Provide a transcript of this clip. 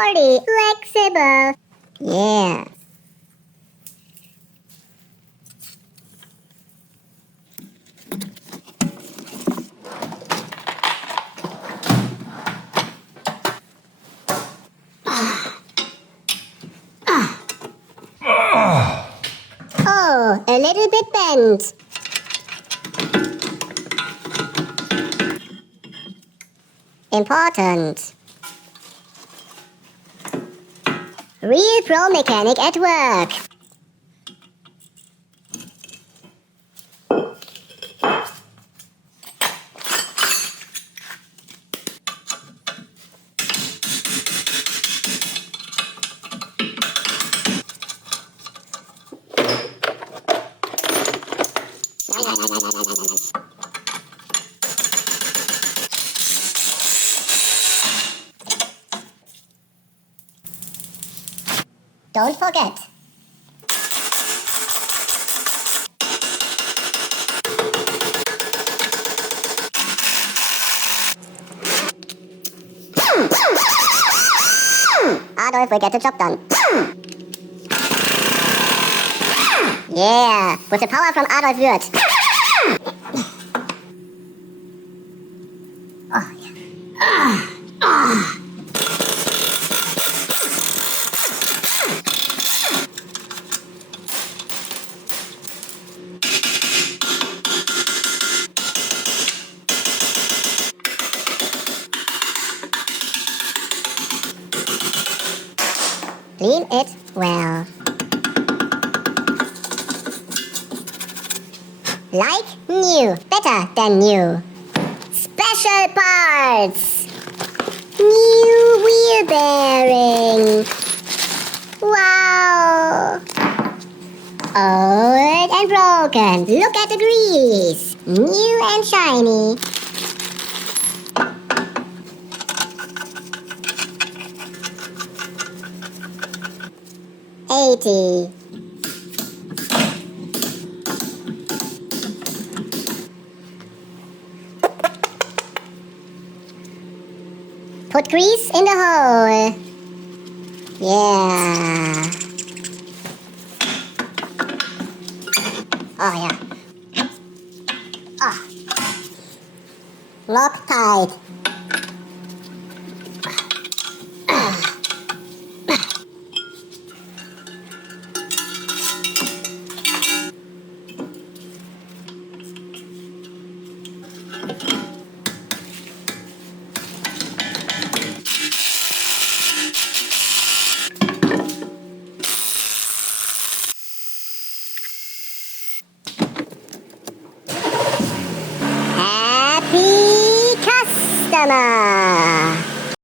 sporty, flexible. Yeah. Oh, a little bit bent. Important. Real pro mechanic at work. Don't forget. Adolf will get the job done. Yeah, with the power from Adolf Wirth. Oh, yeah. Clean it well. Like new, better than new. Special parts. New wheel bearing. Wow. Old and broken. Look at the grease. New and shiny. $80. Put grease in the hole. Yeah. Oh, yeah. Ah. Lock tight. Happy customer!